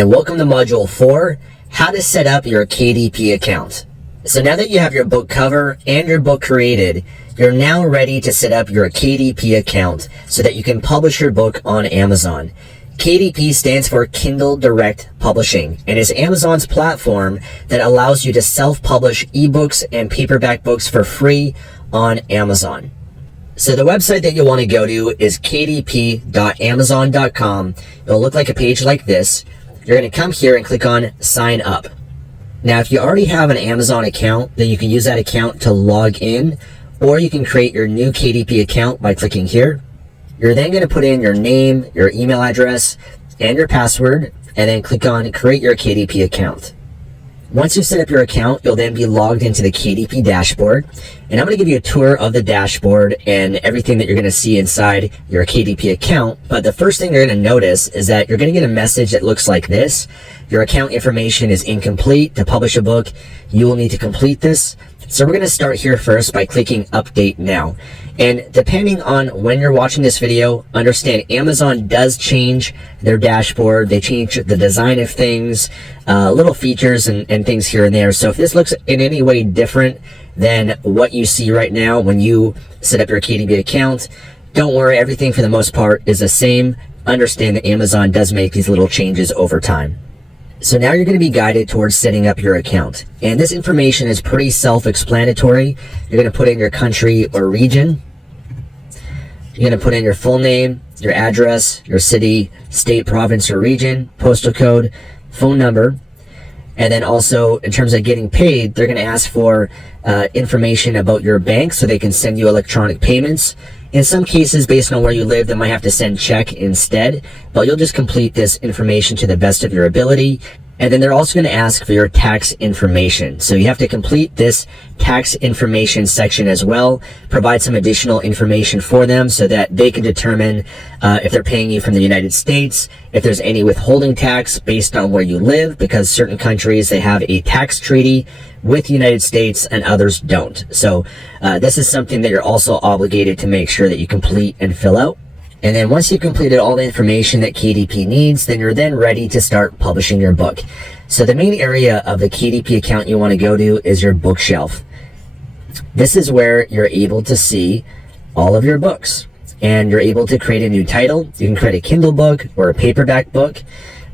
And welcome to Module 4, how to set up your KDP account. So now that you have your book cover and your book created, you're now ready to set up your KDP account so that you can publish your book on Amazon. KDP stands for Kindle Direct Publishing and is Amazon's platform that allows you to self-publish ebooks and paperback books for free on Amazon. So the website that you'll want to go to is kdp.amazon.com. It'll look like a page like this. You're going to come here and click on Sign Up. Now, if you already have an Amazon account, then you can use that account to log in, or you can create your new KDP account by clicking here. You're then going to put in your name, your email address, and your password, and then click on Create Your KDP Account. Once you set up your account, you'll then be logged into the KDP dashboard, and I'm going to give you a tour of the dashboard and everything that you're going to see inside your KDP account. But the first thing you're going to notice is that you're going to get a message that looks like this. Your account information is incomplete. To publish a book, you will need to complete this. So we're going to start here first by clicking Update Now. And depending on when you're watching this video, understand Amazon does change their dashboard. They change the design of things, little features and things here and there. So if this looks in any way different than what you see right now when you set up your KDP account, don't worry, everything for the most part is the same. Understand that Amazon does make these little changes over time. So now you're going to be guided towards setting up your account. And this information is pretty self-explanatory. You're going to put in your country or region. You're going to put in your full name, your address, your city, state, province, or region, postal code, phone number. And then also, in terms of getting paid, they're going to ask for information about your bank so they can send you electronic payments. In some cases, based on where you live, they might have to send check instead, but you'll just complete this information to the best of your ability. And then they're also going to ask for your tax information. So you have to complete this tax information section as well, provide some additional information for them so that they can determine if they're paying you from the United States, if there's any withholding tax based on where you live, because certain countries, they have a tax treaty with the United States and others don't. So this is something that you're also obligated to make sure that you complete and fill out. And then once you've completed all the information that KDP needs, then you're then ready to start publishing your book. So the main area of the KDP account you want to go to is your bookshelf. This is where you're able to see all of your books. And you're able to create a new title. You can create a Kindle book or a paperback book.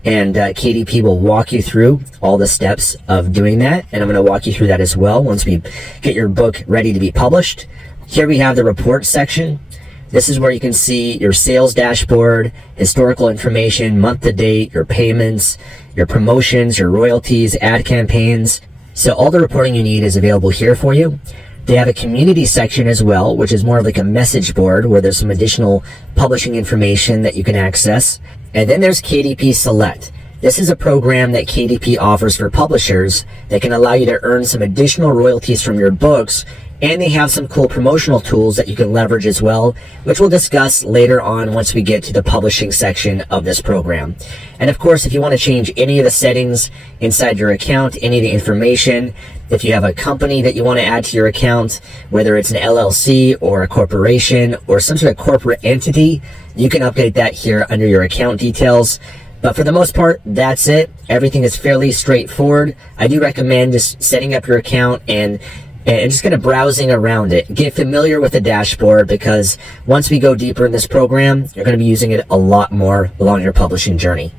And KDP will walk you through all the steps of doing that. And I'm going to walk you through that as well once we get your book ready to be published. Here we have the report section. This is where you can see your sales dashboard, historical information, month to date, your payments, your promotions, your royalties, ad campaigns. So all the reporting you need is available here for you. They have a community section as well, which is more like a message board where there's some additional publishing information that you can access. And then there's KDP Select. This is a program that KDP offers for publishers that can allow you to earn some additional royalties from your books. And they have some cool promotional tools that you can leverage as well, which we'll discuss later on once we get to the publishing section of this program. And of course, if you want to change any of the settings inside your account, any of the information, if you have a company that you want to add to your account, whether it's an LLC or a corporation or some sort of corporate entity, you can update that here under your account details. But for the most part, that's it. Everything is fairly straightforward. I do recommend just setting up your account and just kind of browsing around it. Get familiar with the dashboard, because once we go deeper in this program, you're going to be using it a lot more along your publishing journey.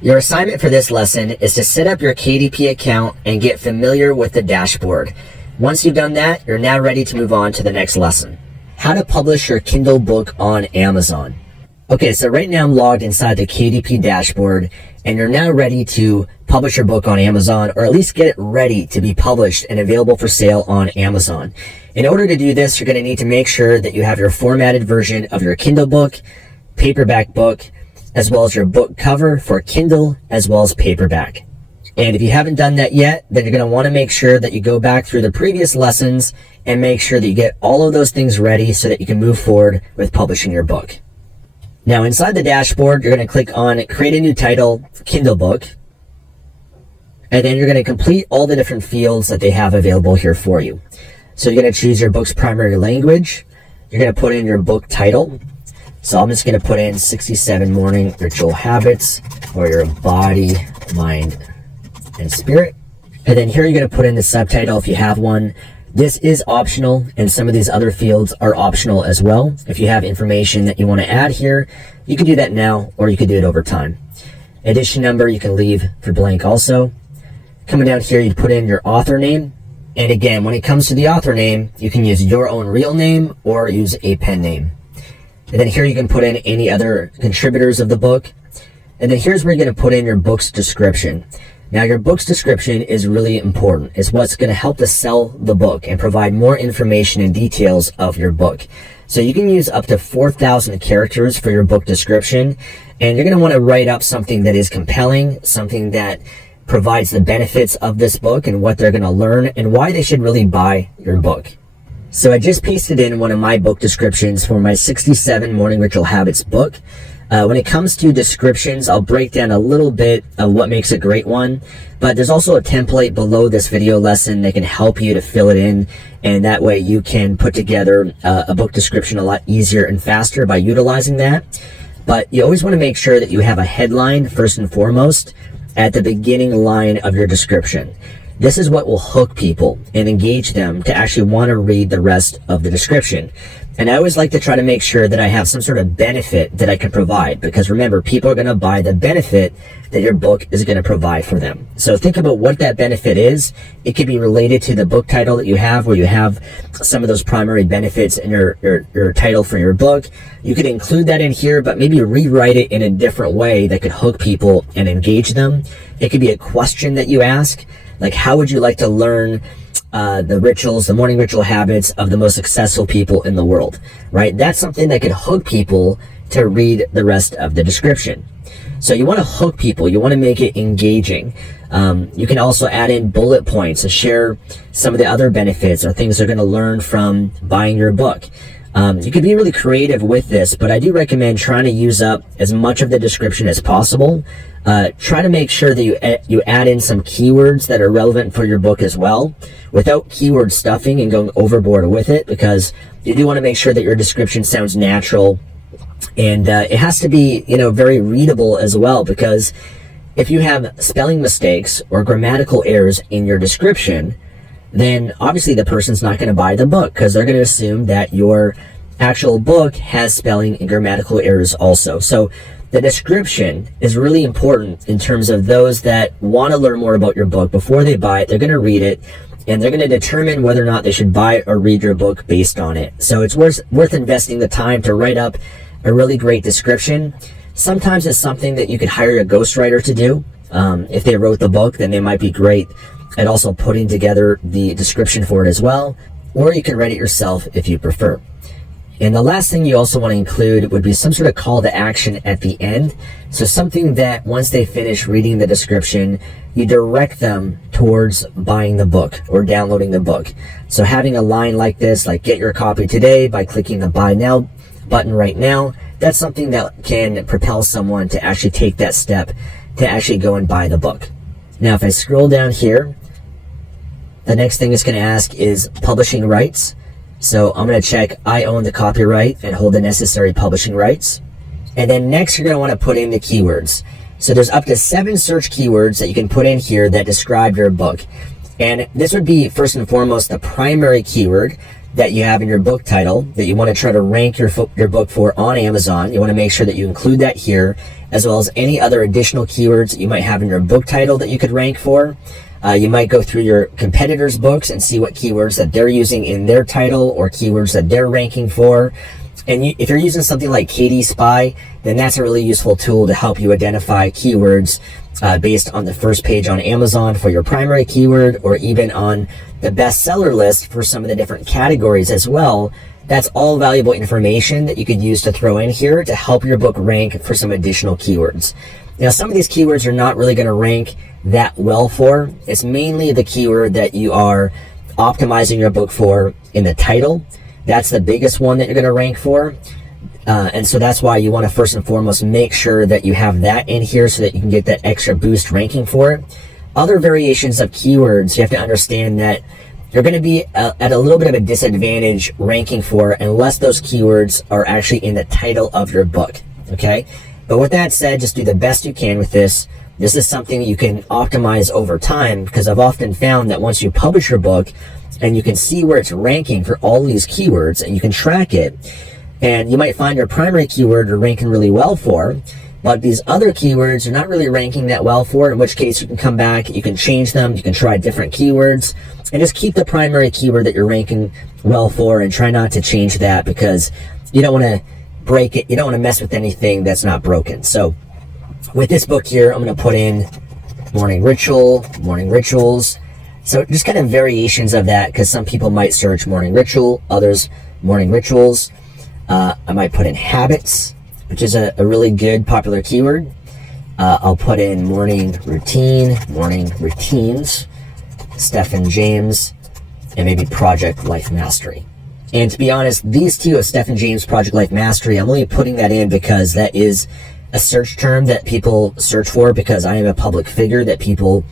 Your assignment for this lesson is to set up your KDP account and get familiar with the dashboard. Once you've done that, you're now ready to move on to the next lesson. How to publish your Kindle book on Amazon. Okay, so right now I'm logged inside the KDP dashboard, and you're now ready to publish your book on Amazon, or at least get it ready to be published and available for sale on Amazon. In order to do this, you're going to need to make sure that you have your formatted version of your Kindle book, paperback book, as well as your book cover for Kindle, as well as paperback. And if you haven't done that yet, then you're going to want to make sure that you go back through the previous lessons and make sure that you get all of those things ready so that you can move forward with publishing your book. Now inside the dashboard, you're going to click on Create a New Title, Kindle Book, and then you're going to complete all the different fields that they have available here for you. So you're going to choose your book's primary language. You're going to put in your book title. So I'm just going to put in 67 morning ritual habits for your body, mind, and spirit. And then here you're going to put in the subtitle if you have one. This is optional, and some of these other fields are optional as well. If you have information that you want to add here, you can do that now, or you can do it over time. Edition number you can leave for blank also. Coming down here, you put in your author name. And again, when it comes to the author name, you can use your own real name or use a pen name. And then here you can put in any other contributors of the book. And then here's where you're going to put in your book's description. Now, your book's description is really important. It's what's going to help to sell the book and provide more information and details of your book. So you can use up to 4,000 characters for your book description. And you're going to want to write up something that is compelling, something that provides the benefits of this book and what they're going to learn and why they should really buy your book. So I just pasted in one of my book descriptions for my 67 Morning Ritual Habits book. When it comes to descriptions, I'll break down a little bit of what makes a great one, but there's also a template below this video lesson that can help you to fill it in, and that way you can put together a book description a lot easier and faster by utilizing that. But you always want to make sure that you have a headline first and foremost at the beginning line of your description. This is what will hook people and engage them to actually want to read the rest of the description. And I always like to try to make sure that I have some sort of benefit that I can provide, because remember, people are going to buy the benefit that your book is going to provide for them. So think about what that benefit is. It could be related to the book title that you have, where you have some of those primary benefits in your title for your book. You could include that in here, but maybe rewrite it in a different way that could hook people and engage them. It could be a question that you ask, like, how would you like to learn the rituals, the morning ritual habits of the most successful people in the world, right? That's something that could hook people to read the rest of the description. So you want to hook people. You want to make it engaging. You can also add in bullet points and share some of the other benefits or things they're going to learn from buying your book. You can be really creative with this, but I do recommend trying to use up as much of the description as possible. Try to make sure that you add in some keywords that are relevant for your book as well, without keyword stuffing and going overboard with it, because you do want to make sure that your description sounds natural, and it has to be, very readable as well, because if you have spelling mistakes or grammatical errors in your description, then obviously the person's not going to buy the book, because they're going to assume that your actual book has spelling and grammatical errors also. So the description is really important in terms of those that want to learn more about your book. Before they buy it, they're going to read it, and they're going to determine whether or not they should buy or read your book based on it. So it's worth investing the time to write up a really great description. Sometimes it's something that you could hire a ghostwriter to do. If they wrote the book, then they might be great at also putting together the description for it as well, or you can write it yourself if you prefer. And the last thing you also want to include would be some sort of call to action at the end. So something that once they finish reading the description, you direct them towards buying the book or downloading the book. So having a line like this, like get your copy today by clicking the buy now button right now, that's something that can propel someone to actually take that step to actually go and buy the book. Now, if I scroll down here, the next thing it's going to ask is publishing rights. So I'm going to check I own the copyright and hold the necessary publishing rights. And then next, you're going to want to put in the keywords. So there's up to 7 search keywords that you can put in here that describe your book. And this would be first and foremost the primary keyword that you have in your book title that you want to try to rank your book for on Amazon. You want to make sure that you include that here, as well as any other additional keywords that you might have in your book title that you could rank for. You might go through your competitors' books and see what keywords that they're using in their title or keywords that they're ranking for. And if you're using something like KD Spy, then that's a really useful tool to help you identify keywords based on the first page on Amazon for your primary keyword, or even on the bestseller list for some of the different categories as well. That's all valuable information that you could use to throw in here to help your book rank for some additional keywords. Now, some of these keywords are not really going to rank that well for. It's mainly the keyword that you are optimizing your book for in the title. That's the biggest one that you're going to rank for. And so that's why you want to first and foremost make sure that you have that in here so that you can get that extra boost ranking for it. Other variations of keywords, you have to understand that you're going to be at a little bit of a disadvantage ranking for unless those keywords are actually in the title of your book, okay? But with that said, just do the best you can with this. This is something that you can optimize over time, because I've often found that once you publish your book and you can see where it's ranking for all these keywords and you can track it, and you might find your primary keyword you're ranking really well for, but these other keywords are not really ranking that well for, in which case you can come back, you can change them, you can try different keywords, and just keep the primary keyword that you're ranking well for and try not to change that, because you don't want to break it, you don't want to mess with anything that's not broken. So with this book here, I'm going to put in morning ritual, morning rituals. So just kind of variations of that, because some people might search morning ritual, others morning rituals. I might put in habits, which is a really good popular keyword. I'll put in morning routine, morning routines, Stephen James, and maybe Project Life Mastery. And to be honest, these two of Stephen James, Project Life Mastery, I'm only putting that in because that is a search term that people search for, because I am a public figure that people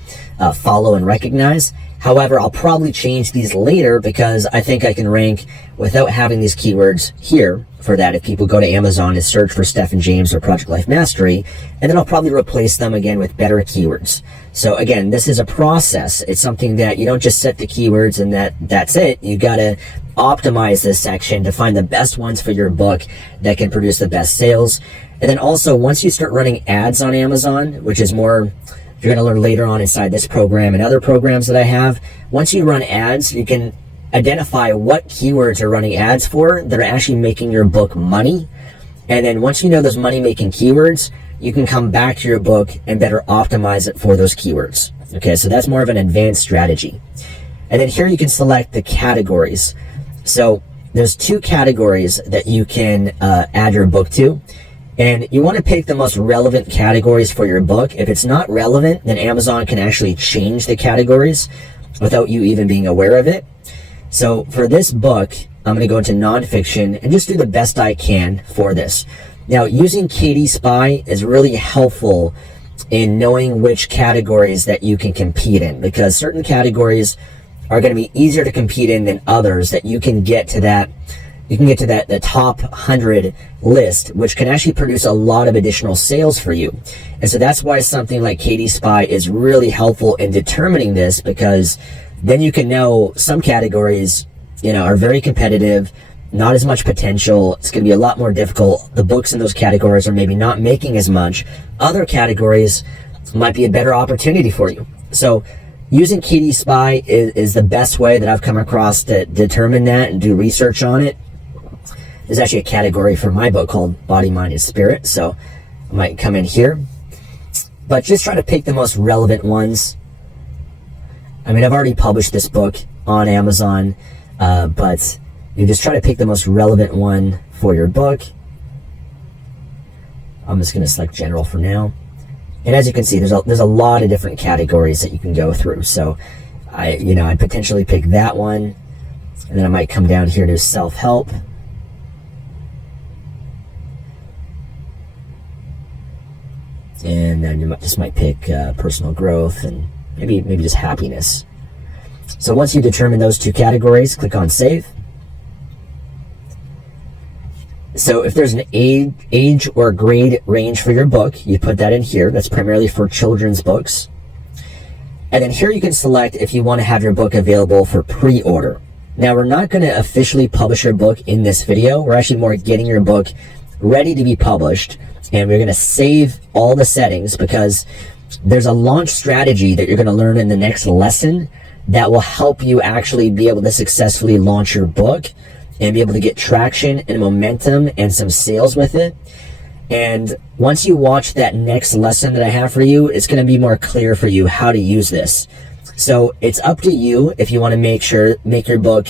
follow and recognize. However, I'll probably change these later because I think I can rank without having these keywords here for that if people go to Amazon and search for Stephen James or Project Life Mastery, and then I'll probably replace them again with better keywords. So again, this is a process. It's something that you don't just set the keywords and that's it. You gotta optimize this section to find the best ones for your book that can produce the best sales. And then also, once you start running ads on Amazon, which is more you're going to learn later on inside this program and other programs that I have, once you run ads, you can identify what keywords are running ads for that are actually making your book money. And then once you know those money-making keywords, you can come back to your book and better optimize it for those keywords. Okay, so that's more of an advanced strategy. And then here you can select the categories. So there's two categories that you can add your book to. And you want to pick the most relevant categories for your book. If it's not relevant, then Amazon can actually change the categories without you even being aware of it. So for this book, I'm going to go into nonfiction and just do the best I can for this. Now, using KD Spy is really helpful in knowing which categories that you can compete in, because certain categories are going to be easier to compete in than others that you can get to that. You can get to the top 100 list, which can actually produce a lot of additional sales for you. And so that's why something like KD Spy is really helpful in determining this, because then you can know some categories, are very competitive, not as much potential. It's going to be a lot more difficult. The books in those categories are maybe not making as much. Other categories might be a better opportunity for you. So using KD Spy is the best way that I've come across to determine that and do research on it. There's actually a category for my book called Body, Mind, and Spirit, so I might come in here. But just try to pick the most relevant ones. I mean, I've already published this book on Amazon, but you just try to pick the most relevant one for your book. I'm just going to select General for now. And as you can see, there's a lot of different categories that you can go through. So I'd potentially pick that one, and then I might come down here to self-help. And then you just might pick personal growth and maybe just happiness. So once you determine those two categories, click on Save. So if there's an age or grade range for your book, you put that in here. That's primarily for children's books. And then here you can select if you want to have your book available for pre-order. Now, we're not going to officially publish your book in this video. We're actually more getting your book ready to be published. And we're going to save all the settings, because there's a launch strategy that you're going to learn in the next lesson that will help you actually be able to successfully launch your book and be able to get traction and momentum and some sales with it. And once you watch that next lesson that I have for you, it's going to be more clear for you how to use this. So it's up to you if you want to make your book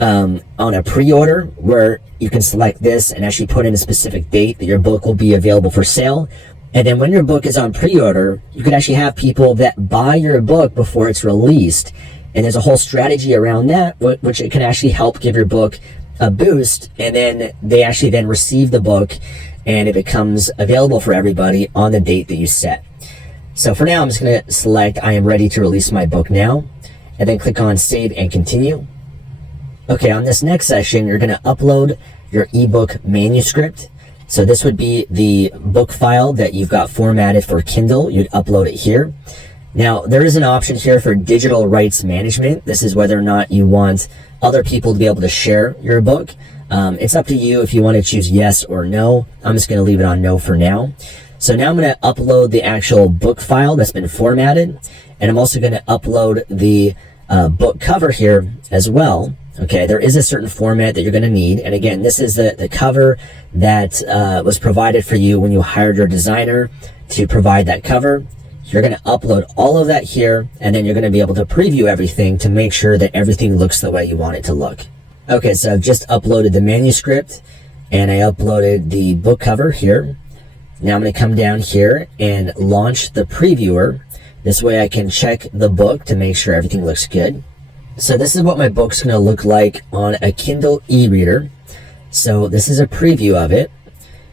on a pre-order, where you can select this and actually put in a specific date that your book will be available for sale. And then when your book is on pre-order, you can actually have people that buy your book before it's released. And there's a whole strategy around that, which it can actually help give your book a boost. And then they actually then receive the book and it becomes available for everybody on the date that you set. So for now, I'm just going to select I am ready to release my book now. and then click on Save and Continue. Okay, on this next section, you're going to upload your ebook manuscript. So this would be the book file that you've got formatted for Kindle. You'd upload it here. Now, there is an option here for digital rights management. This is whether or not you want other people to be able to share your book. It's up to you if you want to choose yes or no. I'm just going to leave it on no for now. So now I'm going to upload the actual book file that's been formatted. And I'm also going to upload the book cover here as well. Okay, there is a certain format that you're going to need. And again, this is the cover that was provided for you when you hired your designer to provide that cover. You're going to upload all of that here, and then you're going to be able to preview everything to make sure that everything looks the way you want it to look. Okay, so I've just uploaded the manuscript, and I uploaded the book cover here. Now I'm going to come down here and launch the previewer. This way I can check the book to make sure everything looks good. So this is what my book's going to look like on a Kindle e-reader. So this is a preview of it.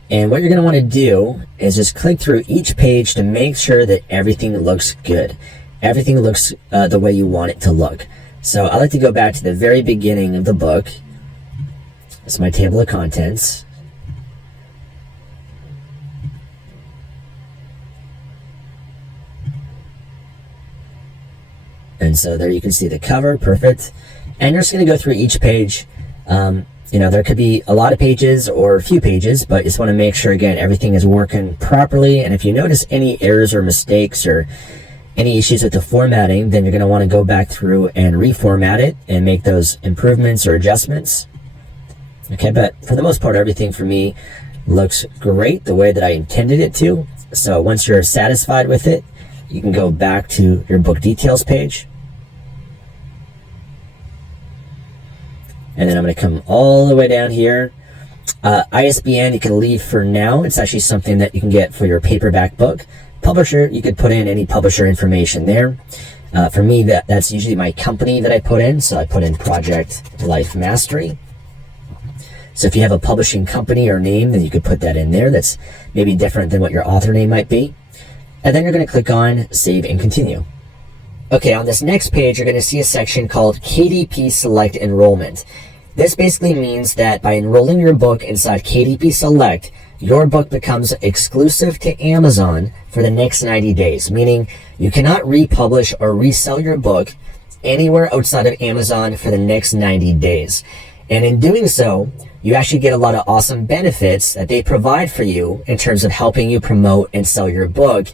And what you're going to want to do is just click through each page to make sure that everything looks good. Everything looks the way you want it to look. So I like to go back to the very beginning of the book. It's my table of contents. And so there you can see the cover, perfect. And you're just going to go through each page. There could be a lot of pages or a few pages, but you just want to make sure, again, everything is working properly. And if you notice any errors or mistakes or any issues with the formatting, then you're going to want to go back through and reformat it and make those improvements or adjustments. Okay, but for the most part, everything for me looks great the way that I intended it to. So once you're satisfied with it, you can go back to your book details page. And then I'm going to come all the way down here. ISBN you can leave for now. It's actually something that you can get for your paperback book. Publisher, you could put in any publisher information there. For me, that's usually my company that I put in. So I put in Project Life Mastery. So if you have a publishing company or name, then you could put that in there. That's maybe different than what your author name might be. And then you're going to click on Save and Continue. Okay, on this next page, you're going to see a section called KDP Select Enrollment. This basically means that by enrolling your book inside KDP Select, your book becomes exclusive to Amazon for the next 90 days, meaning you cannot republish or resell your book anywhere outside of Amazon for the next 90 days. And in doing so, you actually get a lot of awesome benefits that they provide for you in terms of helping you promote and sell your book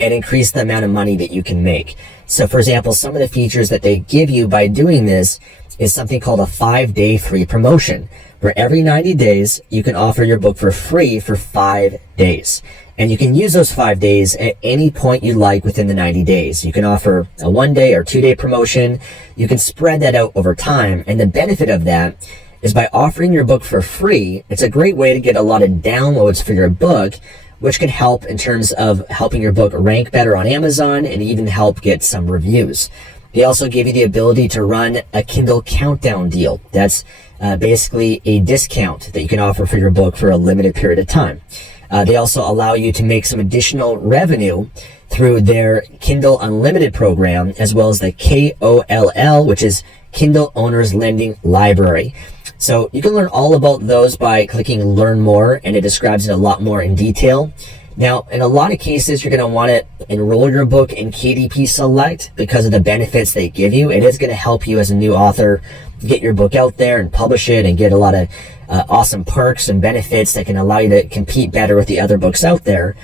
and increase the amount of money that you can make. So for example, some of the features that they give you by doing this is something called a 5-day free promotion, where every 90 days you can offer your book for free for 5 days. And you can use those 5 days at any point you like within the 90 days. You can offer a 1-day or 2-day promotion. You can spread that out over time. And the benefit of that is by offering your book for free, it's a great way to get a lot of downloads for your book, which can help in terms of helping your book rank better on Amazon and even help get some reviews. They also give you the ability to run a Kindle countdown deal. That's basically a discount that you can offer for your book for a limited period of time. They also allow you to make some additional revenue through their Kindle Unlimited program, as well as the KOLL, which is Kindle Owners Lending Library. So you can learn all about those by clicking Learn More, and it describes it a lot more in detail. Now, in a lot of cases, you're going to want to enroll your book in KDP Select because of the benefits they give you. It is going to help you as a new author get your book out there and publish it and get a lot of awesome perks and benefits that can allow you to compete better with the other books out there.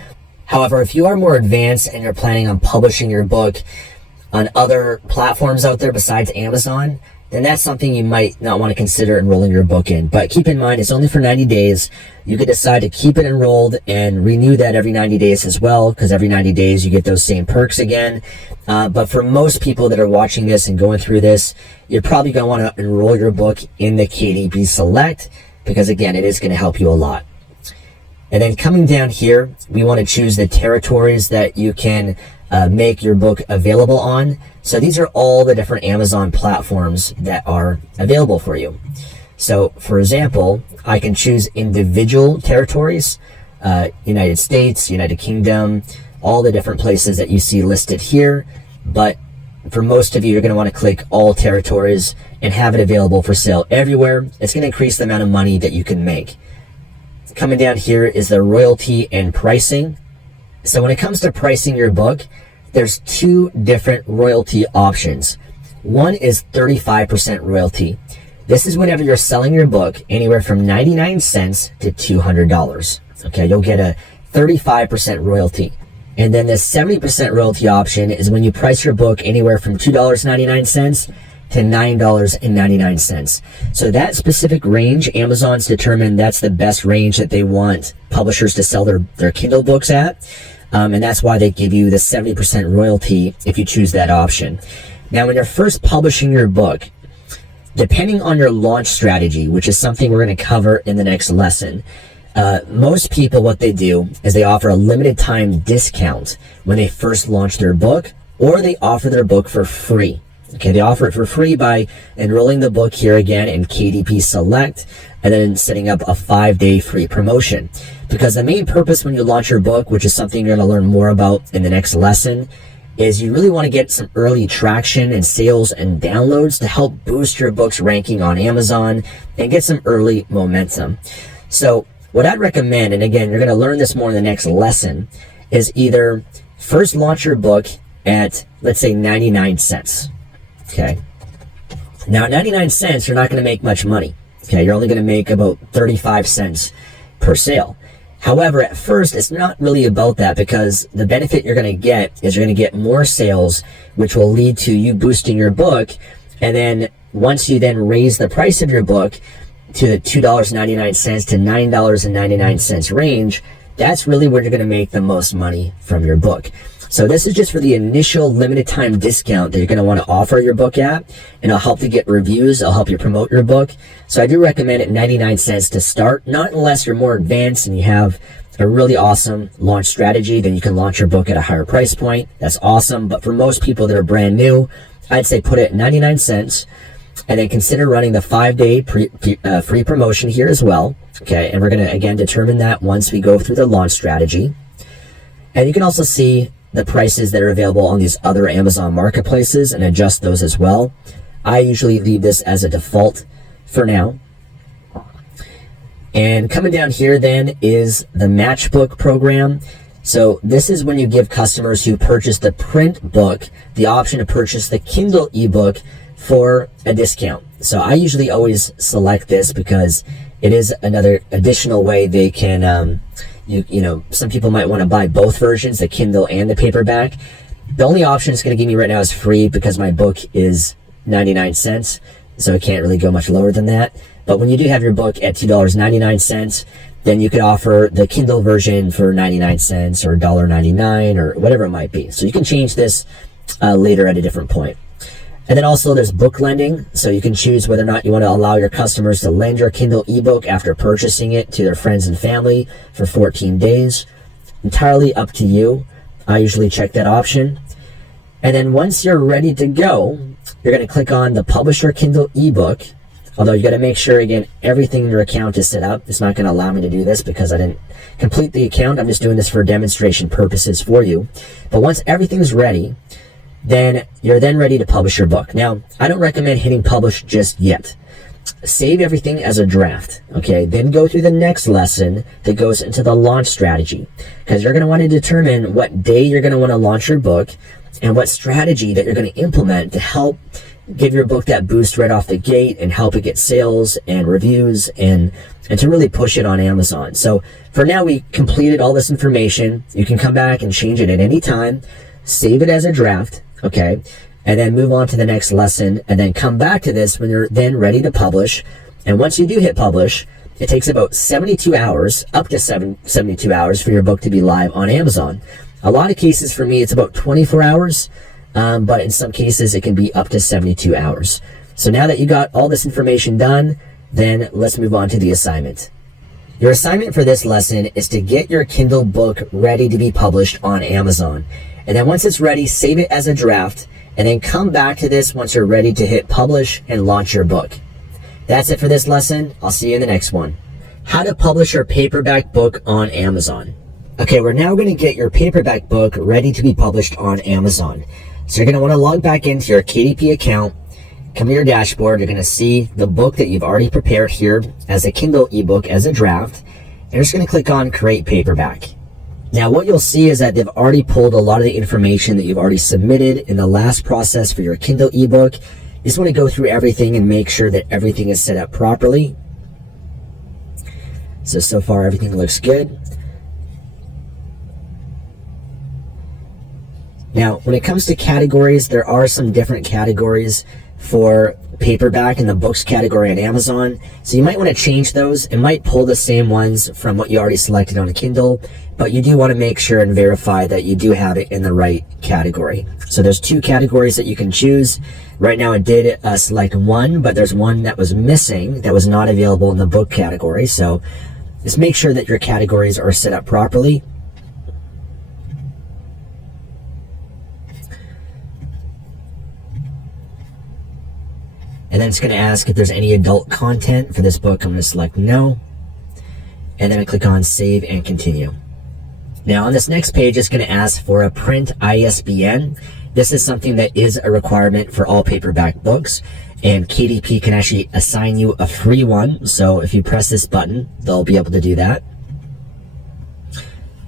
However, if you are more advanced and you're planning on publishing your book on other platforms out there besides Amazon, then that's something you might not want to consider enrolling your book in. But keep in mind, it's only for 90 days. You could decide to keep it enrolled and renew that every 90 days as well, because every 90 days you get those same perks again. But for most people that are watching this and going through this, you're probably going to want to enroll your book in the KDP Select, because again, it is going to help you a lot. And then coming down here, we want to choose the territories that you can make your book available on. So these are all the different Amazon platforms that are available for you. So for example, I can choose individual territories, United States, United Kingdom, all the different places that you see listed here. But for most of you, you're going to want to click all territories and have it available for sale everywhere. It's going to increase the amount of money that you can make. Coming down here is the royalty and pricing. So when it comes to pricing your book, there's two different royalty options. One is 35% royalty. This is whenever you're selling your book anywhere from 99 cents to $200. Okay, you'll get a 35% royalty. And then the 70% royalty option is when you price your book anywhere from $2.99 to $9.99. So that specific range, Amazon's determined that's the best range that they want publishers to sell their Kindle books at. And that's why they give you the 70% royalty if you choose that option. Now, when you're first publishing your book, depending on your launch strategy, which is something we're going to cover in the next lesson, most people, what they do is they offer a limited time discount when they first launch their book, or they offer their book for free. Okay, they offer it for free by enrolling the book here again in KDP Select, and then setting up a 5-day free promotion. Because the main purpose when you launch your book, which is something you're going to learn more about in the next lesson, is you really want to get some early traction and sales and downloads to help boost your book's ranking on Amazon and get some early momentum. So what I'd recommend, and again, you're going to learn this more in the next lesson, is either first launch your book at, let's say, 99 cents. Okay. Now, at 99 cents, you're not going to make much money. Okay. You're only going to make about 35 cents per sale. However, at first, it's not really about that, because the benefit you're going to get is you're going to get more sales, which will lead to you boosting your book. And then once you then raise the price of your book to the $2.99 to $9.99 range, that's really where you're going to make the most money from your book. So this is just for the initial limited time discount that you're going to want to offer your book at, and it'll help you get reviews. It'll help you promote your book. So I do recommend it 99 cents to start, not unless you're more advanced and you have a really awesome launch strategy. Then you can launch your book at a higher price point. That's awesome. But for most people that are brand new, I'd say put it at 99 cents. And then consider running the 5-day free promotion here as well. Okay, and we're going to, again, determine that once we go through the launch strategy. And you can also see the prices that are available on these other Amazon marketplaces and adjust those as well. I usually leave this as a default for now. And coming down here then is the Matchbook program. So this is when you give customers who purchase the print book the option to purchase the Kindle ebook for a discount. So I usually always select this because it is another additional way they can, you know, some people might want to buy both versions, the Kindle and the paperback. The only option it's going to give me right now is free because my book is 99 cents. So it can't really go much lower than that. But when you do have your book at $2.99, then you could offer the Kindle version for 99 cents or $1.99 or whatever it might be. So you can change this later at a different point. And then also there's book lending. So you can choose whether or not you want to allow your customers to lend your Kindle ebook after purchasing it to their friends and family for 14 days. Entirely up to you. I usually check that option. And then once you're ready to go, you're going to click on the Publish Your Kindle ebook. Although you got to make sure, again, everything in your account is set up. It's not going to allow me to do this because I didn't complete the account. I'm just doing this for demonstration purposes for you. But once everything's ready, then you're then ready to publish your book. Now, I don't recommend hitting publish just yet. Save everything as a draft, okay? Then go through the next lesson that goes into the launch strategy, because you're going to want to determine what day you're going to want to launch your book and what strategy that you're going to implement to help give your book that boost right off the gate and help it get sales and reviews and to really push it on Amazon. So for now, we completed all this information. You can come back and change it at any time, save it as a draft, okay? And then move on to the next lesson and then come back to this when you're then ready to publish. And once you do hit publish, it takes about 72 hours, up to 72 hours for your book to be live on Amazon. A lot of cases for me, it's about 24 hours. But in some cases, it can be up to 72 hours. So now that you got all this information done, then let's move on to the assignment. Your assignment for this lesson is to get your Kindle book ready to be published on Amazon. And then once it's ready, save it as a draft, and then come back to this once you're ready to hit publish and launch your book. That's it for this lesson. I'll see you in the next one. How to publish your paperback book on Amazon. Okay, we're now going to get your paperback book ready to be published on Amazon. So you're going to want to log back into your KDP account, come to your dashboard. You're going to see the book that you've already prepared here as a Kindle ebook as a draft. And you're just going to click on Create Paperback. Now what you'll see is that they've already pulled a lot of the information that you've already submitted in the last process for your Kindle ebook. You just want to go through everything and make sure that everything is set up properly. So far everything looks good. Now, when it comes to categories, there are some different categories for paperback in the books category on Amazon. So you might want to change those. It might pull the same ones from what you already selected on a Kindle, but you do want to make sure and verify that you do have it in the right category. So there's 2 categories that you can choose. Right now it did select 1, but there's one that was missing that was not available in the book category. So just make sure that your categories are set up properly. And then it's going to ask if there's any adult content for this book. I'm going to select no. And then I click on Save and Continue. Now on this next page, it's going to ask for a print ISBN. This is something that is a requirement for all paperback books. And KDP can actually assign you a free one. So if you press this button, they'll be able to do that.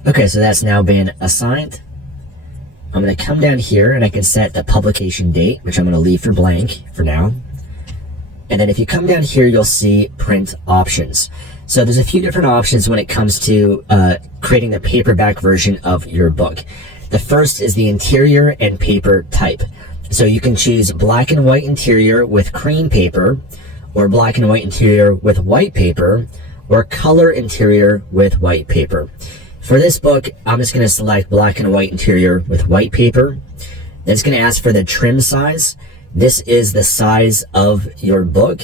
Okay, so that's now been assigned. I'm going to come down here and I can set the publication date, which I'm going to leave for blank for now. And then if you come down here, you'll see print options. So there's a few different options when it comes to creating the paperback version of your book. The first is the interior and paper type. So you can choose black and white interior with cream paper, or black and white interior with white paper, or color interior with white paper. For this book, I'm just going to select black and white interior with white paper. Then it's going to ask for the trim size. This is the size of your book.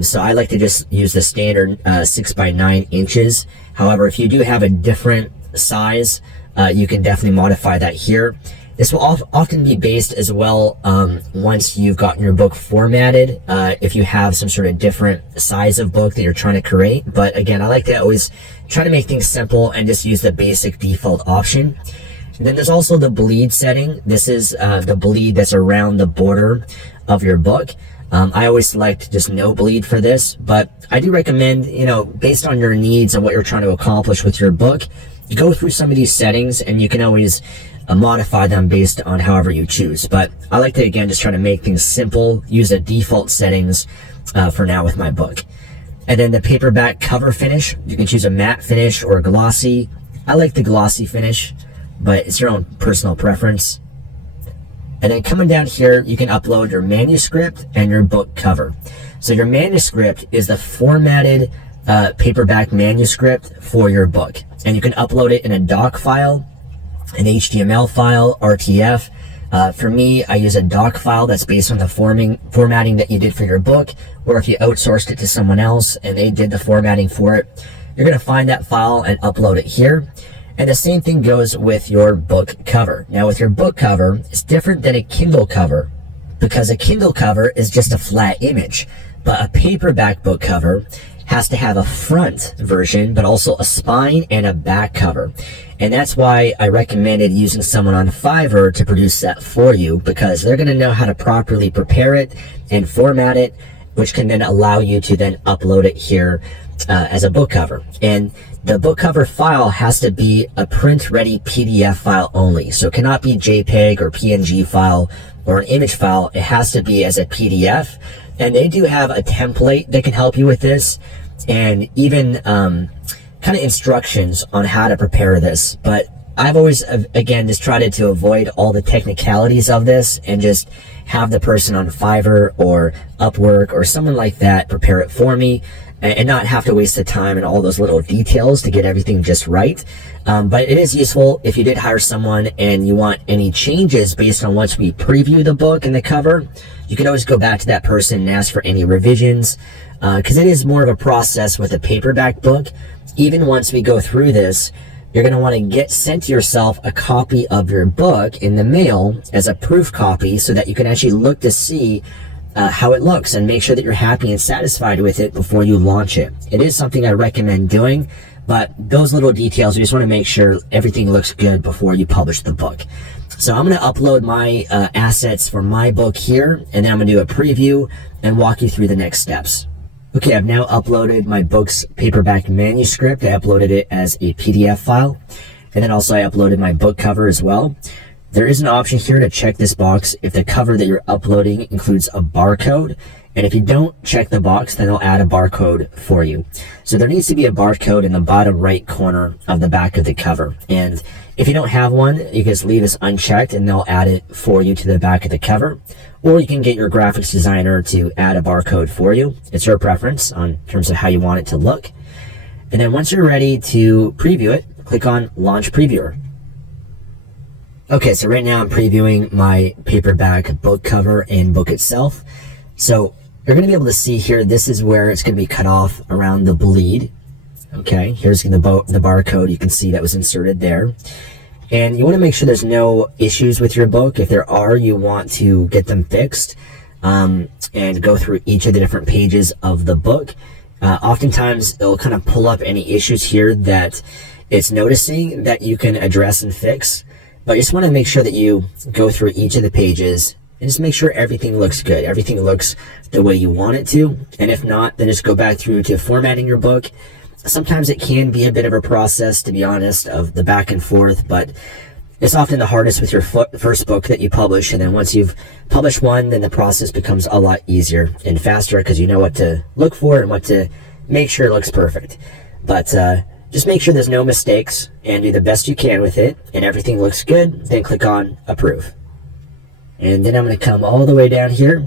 So I like to just use the standard 6 by 9 inches. However, if you do have a different size, you can definitely modify that here. This will often be based as well once you've gotten your book formatted, if you have some sort of different size of book that you're trying to create. But again, I like to always try to make things simple and just use the basic default option. And then there's also the bleed setting. This is the bleed that's around the border of your book. I always select just no bleed for this, but I do recommend, based on your needs and what you're trying to accomplish with your book, you go through some of these settings and you can always modify them based on however you choose. But I like to, again, just try to make things simple, use the default settings for now with my book. And then the paperback cover finish, you can choose a matte finish or a glossy. I like the glossy finish, but it's your own personal preference. And then coming down here, you can upload your manuscript and your book cover. So your manuscript is the formatted paperback manuscript for your book. And you can upload it in a doc file, an HTML file, RTF. For me, I use a doc file that's based on the formatting that you did for your book, or if you outsourced it to someone else and they did the formatting for it, you're going to find that file and upload it here. And the same thing goes with your book cover. Now with your book cover, it's different than a Kindle cover, because a Kindle cover is just a flat image, but a paperback book cover has to have a front version, but also a spine and a back cover. And that's why I recommended using someone on Fiverr to produce that for you, because they're going to know how to properly prepare it and format it, which can then allow you to then upload it here as a book cover. And the book cover file has to be a print-ready PDF file only. So it cannot be JPEG or PNG file or an image file. It has to be as a PDF. And they do have a template that can help you with this, and even kind of instructions on how to prepare this. But I've always, again, just tried to avoid all the technicalities of this and just have the person on Fiverr or Upwork or someone like that prepare it for me, and not have to waste the time and all those little details to get everything just right. But it is useful if you did hire someone and you want any changes based on once we preview the book and the cover. You can always go back to that person and ask for any revisions, because it is more of a process with a paperback book. Even once we go through this, you're going to want to get sent to yourself a copy of your book in the mail as a proof copy, so that you can actually look to see how it looks and make sure that you're happy and satisfied with it before you launch it. It is something I recommend doing, but those little details, you just want to make sure everything looks good before you publish the book. So I'm going to upload my assets for my book here, and then I'm going to do a preview and walk you through the next steps. Okay, I've now uploaded my book's paperback manuscript. I uploaded it as a PDF file, and then also I uploaded my book cover as well. There is an option here to check this box if the cover that you're uploading includes a barcode. And if you don't check the box, then they'll add a barcode for you. So there needs to be a barcode in the bottom right corner of the back of the cover. And if you don't have one, you can just leave this unchecked and they'll add it for you to the back of the cover. Or you can get your graphics designer to add a barcode for you. It's your preference on terms of how you want it to look. And then once you're ready to preview it, click on Launch Previewer. Okay, so right now I'm previewing my paperback book cover and book itself. So you're going to be able to see here, this is where it's going to be cut off around the bleed. Okay, here's the barcode you can see that was inserted there. And you want to make sure there's no issues with your book. If there are, you want to get them fixed and go through each of the different pages of the book. Oftentimes, it'll kind of pull up any issues here that it's noticing that you can address and fix. But you just want to make sure that you go through each of the pages and just make sure everything looks good. Everything looks the way you want it to. And if not, then just go back through to formatting your book. Sometimes it can be a bit of a process, to be honest, of the back and forth, but it's often the hardest with your first book that you publish. And then once you've published one, then the process becomes a lot easier and faster because you know what to look for and what to make sure it looks perfect. But just make sure there's no mistakes and do the best you can with it, and everything looks good, then click on Approve. And then I'm going to come all the way down here,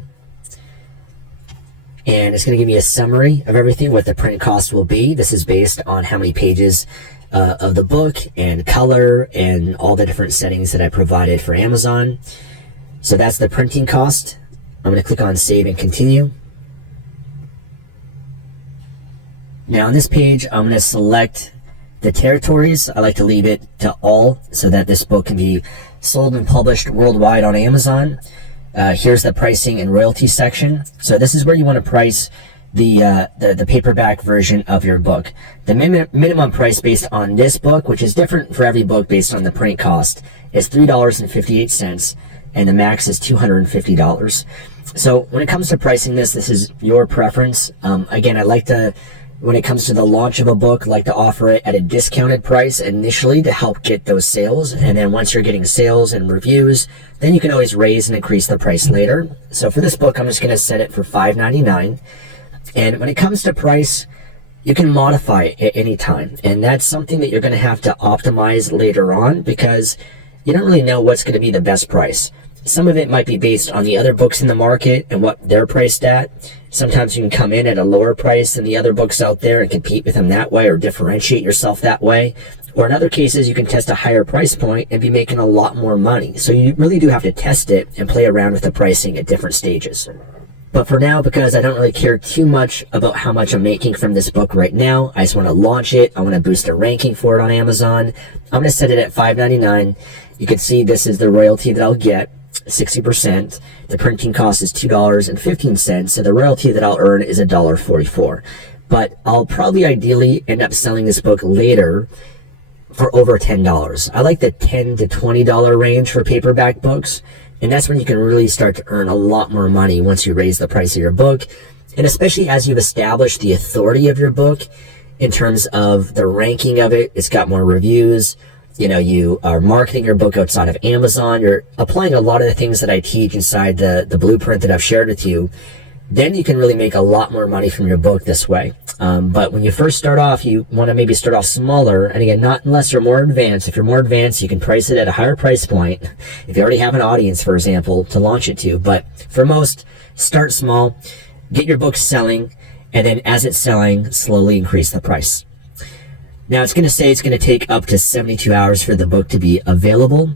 and it's going to give me a summary of everything, what the print cost will be. This is based on how many pages of the book and color and all the different settings that I provided for Amazon. So that's the printing cost. I'm going to click on Save and Continue. Now on this page, I'm going to select the territories. I like to leave it to all so that this book can be sold and published worldwide on Amazon. Here's the pricing and royalty section. So this is where you want to price the paperback version of your book. The minimum price based on this book, which is different for every book based on the print cost, is $3.58, and the max is $250. So when it comes to pricing this is your preference. Again, I like to, when it comes to the launch of a book, like to offer it at a discounted price initially to help get those sales. And then once you're getting sales and reviews, then you can always raise and increase the price later. So for this book, I'm just going to set it for $5.99. And when it comes to price, you can modify it at any time. And that's something that you're going to have to optimize later on because you don't really know what's going to be the best price. Some of it might be based on the other books in the market and what they're priced at. Sometimes you can come in at a lower price than the other books out there and compete with them that way or differentiate yourself that way. Or in other cases, you can test a higher price point and be making a lot more money. So you really do have to test it and play around with the pricing at different stages. But for now, because I don't really care too much about how much I'm making from this book right now, I just want to launch it. I want to boost a ranking for it on Amazon. I'm going to set it at $5.99. You can see this is the royalty that I'll get. 60%. The printing cost is $2.15, so the royalty that I'll earn is $1.44. But I'll probably ideally end up selling this book later for over $10. I like the $10 to $20 range for paperback books, and that's when you can really start to earn a lot more money once you raise the price of your book, and especially as you've established the authority of your book in terms of the ranking of it. It's got more reviews. You know, you are marketing your book outside of Amazon. You're applying a lot of the things that I teach inside the blueprint that I've shared with you. Then you can really make a lot more money from your book this way. But when you first start off, you want to maybe start off smaller. And again, not unless you're more advanced. If you're more advanced, you can price it at a higher price point. If you already have an audience, for example, to launch it to. But for most, start small, get your book selling, and then as it's selling, slowly increase the price. Now it's going to say it's going to take up to 72 hours for the book to be available.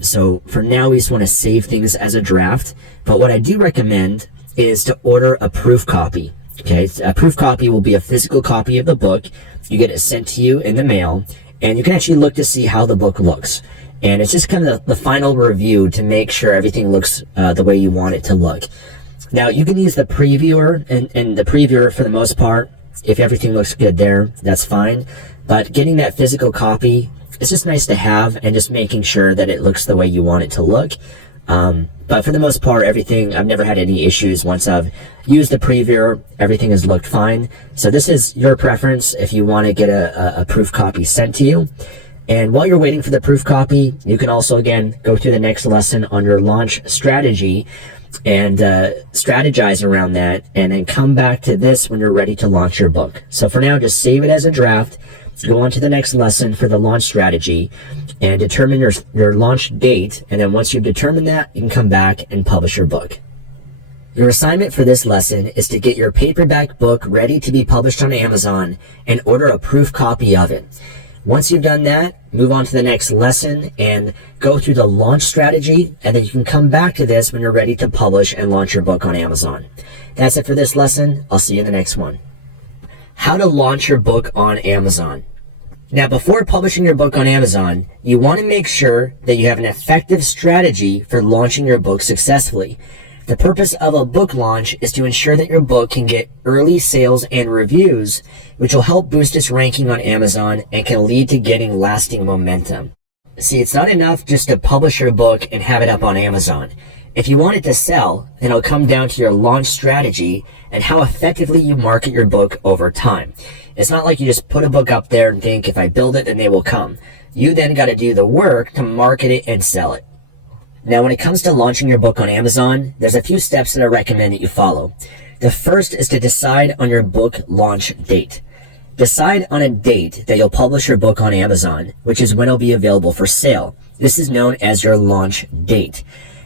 So for now, we just want to save things as a draft. But what I do recommend is to order a proof copy. Okay, a proof copy will be a physical copy of the book. You get it sent to you in the mail, and you can actually look to see how the book looks. And it's just kind of the final review to make sure everything looks the way you want it to look. Now you can use the previewer, and the previewer for the most part, if everything looks good there, that's fine. But getting that physical copy it's just nice to have, and just making sure that it looks the way you want it to look. But for the most part, I've never had any issues. Once I've used the previewer, everything has looked fine. So this is your preference if you want to get a proof copy sent to you. And while you're waiting for the proof copy, you can also, again, go through the next lesson on your launch strategy and strategize around that, and then come back to this when you're ready to launch your book. So for now, just save it as a draft, go on to the next lesson for the launch strategy, and determine your launch date. And then once you've determined that, you can come back and publish your book. Your assignment for this lesson is to get your paperback book ready to be published on Amazon and order a proof copy of it. Once you've done that, move on to the next lesson and go through the launch strategy, and then you can come back to this when you're ready to publish and launch your book on Amazon. That's it for this lesson. I'll see you in the next one. How to launch your book on Amazon. Now, before publishing your book on Amazon, you want to make sure that you have an effective strategy for launching your book successfully. The purpose of a book launch is to ensure that your book can get early sales and reviews, which will help boost its ranking on Amazon and can lead to getting lasting momentum. See, it's not enough just to publish your book and have it up on Amazon. If you want it to sell, then it'll come down to your launch strategy and how effectively you market your book over time. It's not like you just put a book up there and think, if I build it, then they will come. You then got to do the work to market it and sell it. Now, when it comes to launching your book on Amazon, there's a few steps that I recommend that you follow. The first is to decide on your book launch date. Decide on a date that you'll publish your book on Amazon, which is when it'll be available for sale. This is known as your launch date.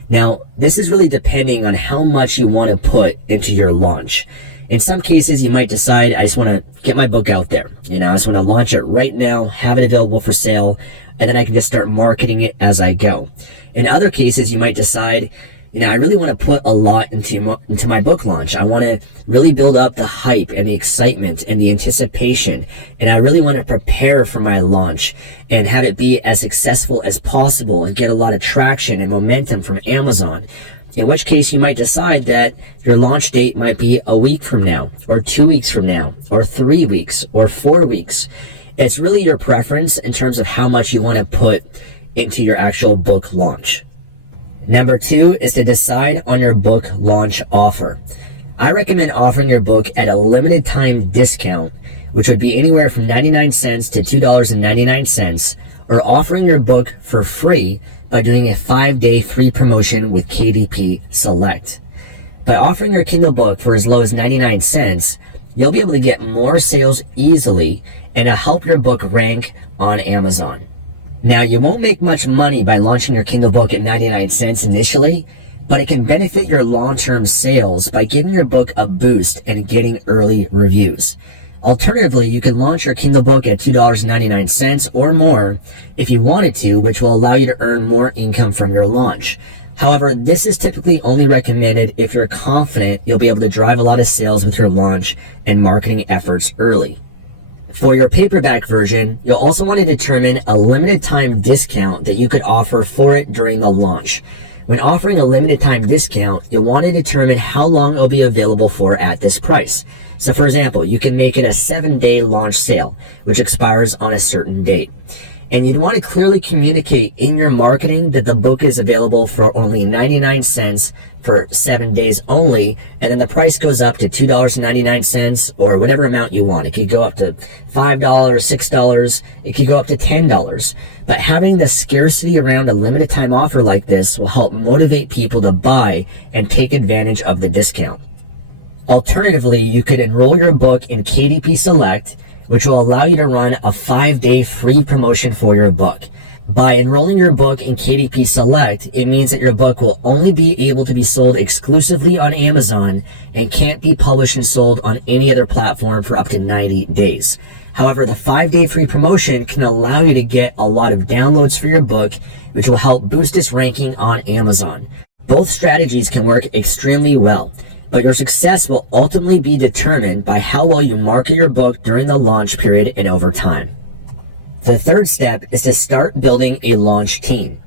Now, this is really depending on how much you want to put into your launch. In some cases, you might decide, I just want to get my book out there. I just want to launch it right now, have it available for sale, and then I can just start marketing it as I go. In other cases, you might decide, I really want to put a lot into my book launch. I want to really build up the hype and the excitement and the anticipation, and I really want to prepare for my launch and have it be as successful as possible and get a lot of traction and momentum from Amazon. In which case, you might decide that your launch date might be a week from now, or 2 weeks from now, or 3 weeks, or 4 weeks. It's really your preference in terms of how much you want to put into your actual book launch. Number 2 is to decide on your book launch offer. I recommend offering your book at a limited time discount, which would be anywhere from 99 cents to $2.99, or offering your book for free by doing a 5-day free promotion with KDP Select. By offering your Kindle book for as low as 99 cents, you'll be able to get more sales easily and it'll help your book rank on Amazon. Now, you won't make much money by launching your Kindle book at 99 cents initially, but it can benefit your long-term sales by giving your book a boost and getting early reviews. Alternatively, you can launch your Kindle book at $2.99 or more if you wanted to, which will allow you to earn more income from your launch. However, this is typically only recommended if you're confident you'll be able to drive a lot of sales with your launch and marketing efforts early. For your paperback version, you'll also want to determine a limited time discount that you could offer for it during the launch. When offering a limited time discount, you'll want to determine how long it'll be available for at this price. So for example, you can make it a 7-day launch sale, which expires on a certain date. And you'd want to clearly communicate in your marketing that the book is available for only 99 cents for 7 days only, and then the price goes up to $2.99 or whatever amount you want. It could go up to $5, $6, it could go up to $10. But having the scarcity around a limited time offer like this will help motivate people to buy and take advantage of the discount. Alternatively, you could enroll your book in KDP Select, which will allow you to run a 5-day free promotion for your book. By enrolling your book in KDP Select, it means that your book will only be able to be sold exclusively on Amazon and can't be published and sold on any other platform for up to 90 days. However, the 5-day free promotion can allow you to get a lot of downloads for your book, which will help boost its ranking on Amazon. Both strategies can work extremely well, but your success will ultimately be determined by how well you market your book during the launch period and over time. The third step is to start building a launch team.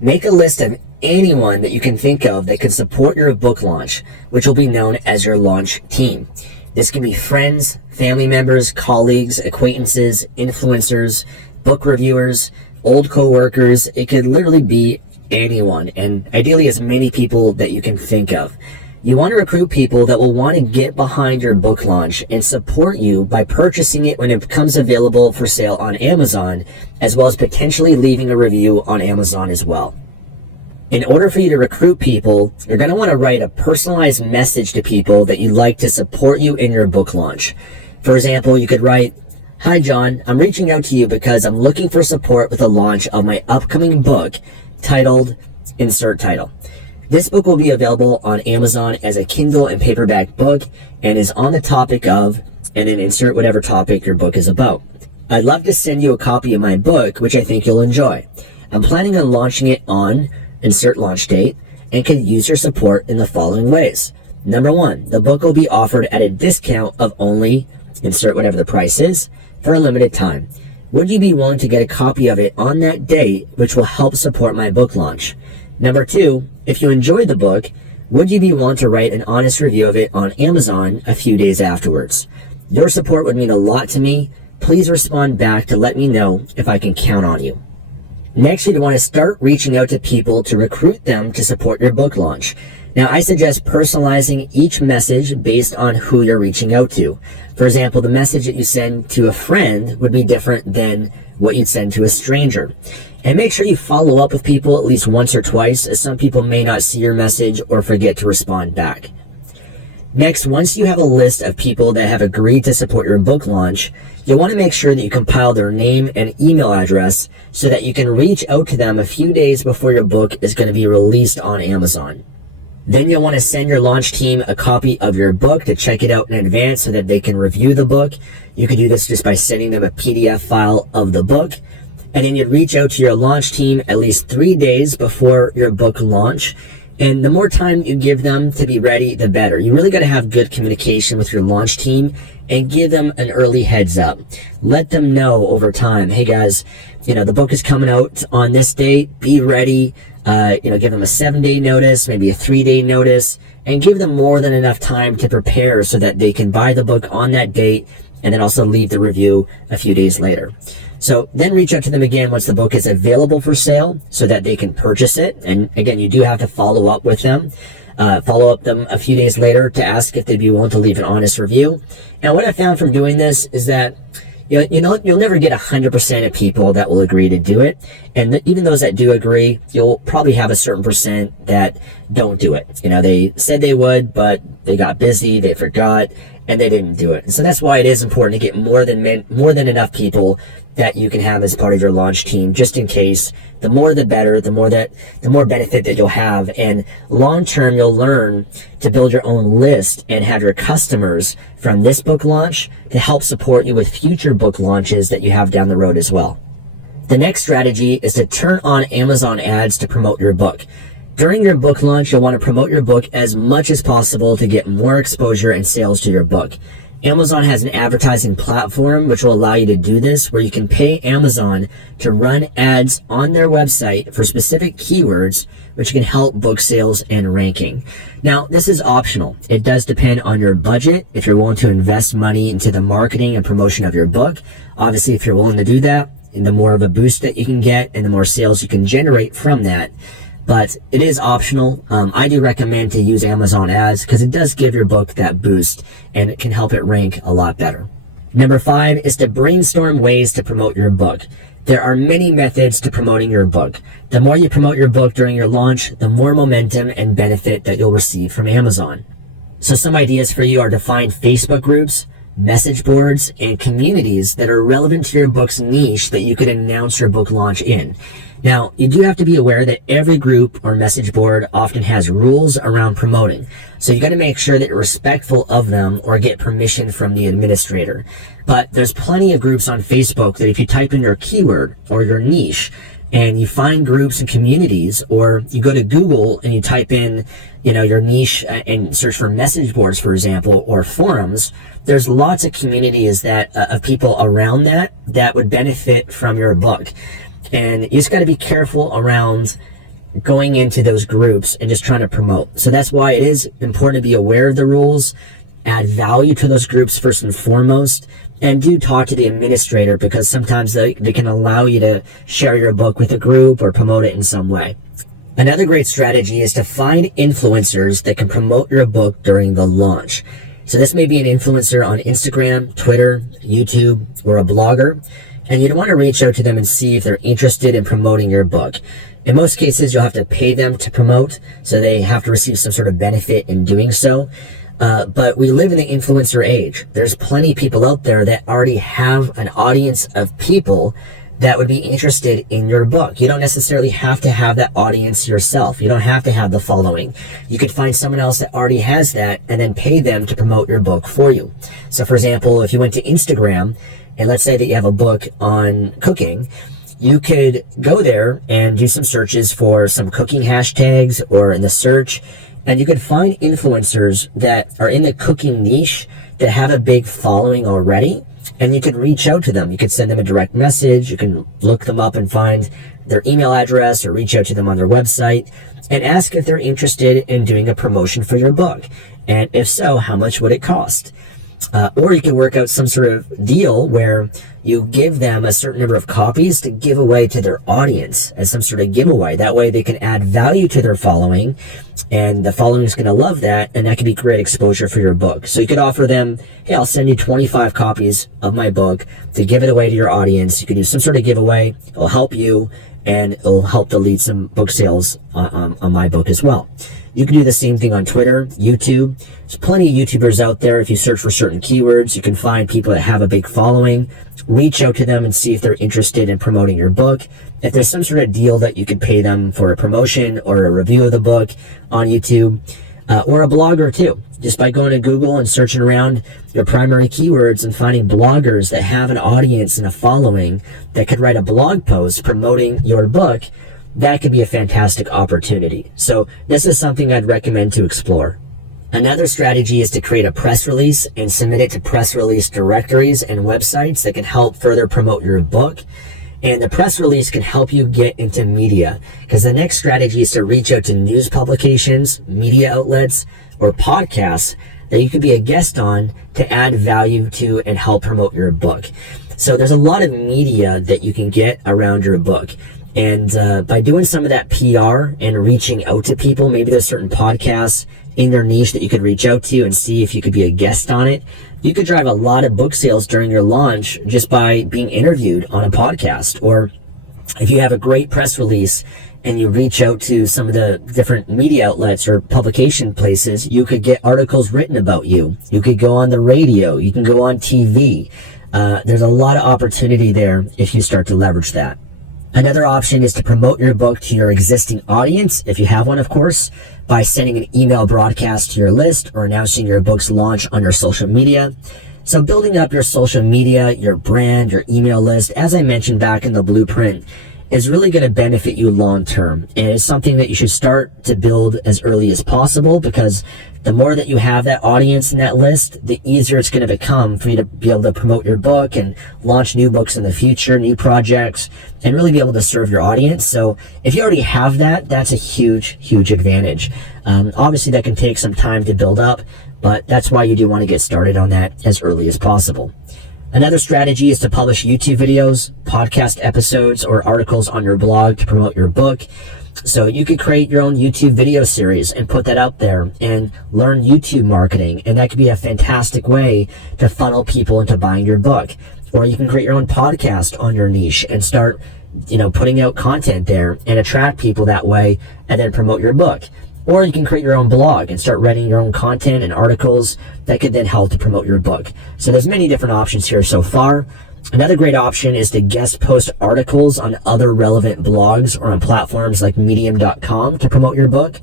Make a list of anyone that you can think of that can support your book launch, which will be known as your launch team. This can be friends, family members, colleagues, acquaintances, influencers, book reviewers, old coworkers. It could literally be anyone, and ideally as many people that you can think of. You want to recruit people that will want to get behind your book launch and support you by purchasing it when it becomes available for sale on Amazon, as well as potentially leaving a review on Amazon as well. In order for you to recruit people, you're going to want to write a personalized message to people that you'd like to support you in your book launch. For example, you could write, "Hi John, I'm reaching out to you because I'm looking for support with the launch of my upcoming book titled," insert title. This book will be available on Amazon as a Kindle and paperback book and is on the topic of, and then insert whatever topic your book is about. "I'd love to send you a copy of my book, which I think you'll enjoy. I'm planning on launching it on," insert launch date, "and could use your support in the following ways. Number one, the book will be offered at a discount of only," insert whatever the price is, "for a limited time. Would you be willing to get a copy of it on that date, which will help support my book launch? Number two, if you enjoyed the book, would you be willing to write an honest review of it on Amazon a few days afterwards? Your support would mean a lot to me. Please respond back to let me know if I can count on you." Next, you'd want to start reaching out to people to recruit them to support your book launch. Now, I suggest personalizing each message based on who you're reaching out to. For example, the message that you send to a friend would be different than what you'd send to a stranger. And make sure you follow up with people at least once or twice, as some people may not see your message or forget to respond back. Next, once you have a list of people that have agreed to support your book launch, you'll want to make sure that you compile their name and email address so that you can reach out to them a few days before your book is going to be released on Amazon. Then you'll want to send your launch team a copy of your book to check it out in advance so that they can review the book. You can do this just by sending them a PDF file of the book. And then you'd reach out to your launch team at least 3 days before your book launch. And the more time you give them to be ready, the better. You really got to have good communication with your launch team and give them an early heads up. Let them know over time, "Hey guys, the book is coming out on this date. Be ready." Give them a 7-day notice, maybe a 3-day notice, and give them more than enough time to prepare so that they can buy the book on that date and then also leave the review a few days later. So then reach out to them again once the book is available for sale so that they can purchase it. And again, you do have to follow up with them. Follow up them a few days later to ask if they'd be willing to leave an honest review. And what I found from doing this is that you'll never get 100% of people that will agree to do it. And even those that do agree, you'll probably have a certain percent that don't do it. They said they would, but they got busy, they forgot, and they didn't do it. And so that's why it is important to get more than enough people that you can have as part of your launch team, just in case. The more the better, the more benefit that you'll have. And long term, you'll learn to build your own list and have your customers from this book launch to help support you with future book launches that you have down the road as well. The next strategy is to turn on Amazon ads to promote your book. During your book launch, you'll want to promote your book as much as possible to get more exposure and sales to your book. Amazon has an advertising platform which will allow you to do this, where you can pay Amazon to run ads on their website for specific keywords which can help book sales and ranking. Now, this is optional. It does depend on your budget if you're willing to invest money into the marketing and promotion of your book. Obviously, if you're willing to do that, and the more of a boost that you can get and the more sales you can generate from that. But it is optional. I do recommend to use Amazon ads because it does give your book that boost and it can help it rank a lot better. Number 5 is to brainstorm ways to promote your book. There are many methods to promoting your book. The more you promote your book during your launch, the more momentum and benefit that you'll receive from Amazon. So some ideas for you are to find Facebook groups, message boards, and communities that are relevant to your book's niche that you could announce your book launch in. Now, you do have to be aware that every group or message board often has rules around promoting. So you got to make sure that you're respectful of them or get permission from the administrator. But there's plenty of groups on Facebook that if you type in your keyword or your niche and you find groups and communities, or you go to Google and you type in, your niche and search for message boards, for example, or forums, there's lots of communities of people around that would benefit from your book. And you just got to be careful around going into those groups and just trying to promote. So that's why it is important to be aware of the rules add value to those groups first and foremost, and do talk to the administrator, because sometimes they can allow you to share your book with a group or promote it in some way. Another great strategy is to find influencers that can promote your book during the launch. So this may be an influencer on Instagram, Twitter, YouTube, or a blogger, and you'd want to reach out to them and see if they're interested in promoting your book. In most cases, you'll have to pay them to promote, so they have to receive some sort of benefit in doing so. But we live in the influencer age. There's plenty of people out there that already have an audience of people that would be interested in your book. You don't necessarily have to have that audience yourself. You don't have to have the following. You could find someone else that already has that and then pay them to promote your book for you. So for example, if you went to Instagram and let's say that you have a book on cooking, you could go there and do some searches for some cooking hashtags or in the search, and you could find influencers that are in the cooking niche that have a big following already. And you could reach out to them. You could send them a direct message. You can look them up and find their email address or reach out to them on their website and ask if they're interested in doing a promotion for your book. And if so, how much would it cost? Or you could work out some sort of deal where you give them a certain number of copies to give away to their audience as some sort of giveaway. That way they can add value to their following, and the following is going to love that, and that can be great exposure for your book. So you could offer them, hey, I'll send you 25 copies of my book to give it away to your audience. You could do some sort of giveaway. It'll help you, and it'll help to lead some book sales on my book as well. You can do the same thing on Twitter, YouTube. There's plenty of YouTubers out there. If you search for certain keywords, you can find people that have a big following. Reach out to them and see if they're interested in promoting your book. If there's some sort of deal that you could pay them for a promotion or a review of the book on YouTube, or a blogger too. Just by going to Google and searching around your primary keywords and finding bloggers that have an audience and a following that could write a blog post promoting your book, that could be a fantastic opportunity. So this is something I'd recommend to explore. Another strategy is to create a press release and submit it to press release directories and websites that can help further promote your book. And the press release can help you get into media, because the next strategy is to reach out to news publications, media outlets, or podcasts that you could be a guest on to add value to and help promote your book. So there's a lot of media that you can get around your book. And by doing some of that PR and reaching out to people, maybe there's certain podcasts in your niche that you could reach out to and see if you could be a guest on it. You could drive a lot of book sales during your launch just by being interviewed on a podcast. Or if you have a great press release and you reach out to some of the different media outlets or publication places, you could get articles written about you. You could go on the radio. You can go on TV. There's a lot of opportunity there if you start to leverage that. Another option is to promote your book to your existing audience, if you have one, of course, by sending an email broadcast to your list or announcing your book's launch on your social media. So building up your social media, your brand, your email list, as I mentioned back in the blueprint, is really going to benefit you long term. And it's something that you should start to build as early as possible, because the more that you have that audience in that list, the easier it's going to become for you to be able to promote your book and launch new books in the future, new projects, and really be able to serve your audience. So if you already have that, that's a huge, huge advantage. Obviously that can take some time to build up, but that's why you do want to get started on that as early as possible. Another strategy is to publish YouTube videos, podcast episodes, or articles on your blog to promote your book. So you could create your own YouTube video series and put that out there and learn YouTube marketing. And that could be a fantastic way to funnel people into buying your book. Or you can create your own podcast on your niche and start, putting out content there and attract people that way and then promote your book. Or you can create your own blog and start writing your own content and articles that could then help to promote your book. So there's many different options here so far. Another great option is to guest post articles on other relevant blogs or on platforms like medium.com to promote your book.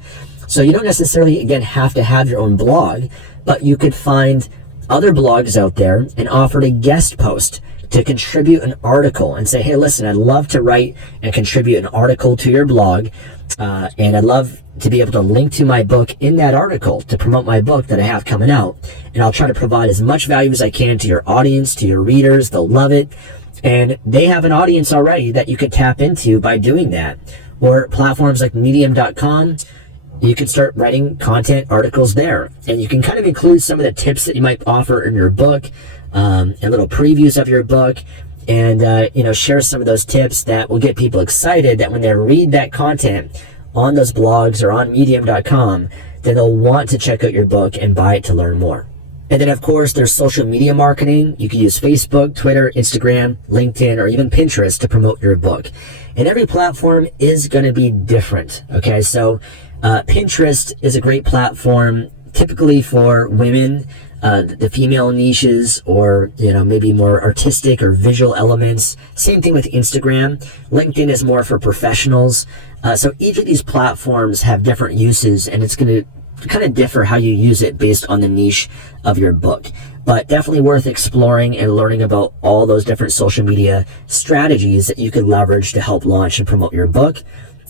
So you don't necessarily, again, have to have your own blog, but you could find other blogs out there and offer to guest post to contribute an article and say, hey, listen, I'd love to write and contribute an article to your blog. And I'd love to be able to link to my book in that article to promote my book that I have coming out. And I'll try to provide as much value as I can to your audience, to your readers. They'll love it. And they have an audience already that you could tap into by doing that. Or platforms like medium.com, you can start writing content articles there. And you can kind of include some of the tips that you might offer in your book, and little previews of your book, and share some of those tips that will get people excited that when they read that content on those blogs or on medium.com, then they'll want to check out your book and buy it to learn more. And then, of course, there's social media marketing. You can use Facebook, Twitter, Instagram, LinkedIn, or even Pinterest to promote your book. And every platform is going to be different. Okay, so Pinterest is a great platform typically for women, the female niches, or maybe more artistic or visual elements. Same thing with Instagram. LinkedIn is more for professionals. So each of these platforms have different uses, and it's going to kind of differ how you use it based on the niche of your book. But definitely worth exploring and learning about all those different social media strategies that you could leverage to help launch and promote your book.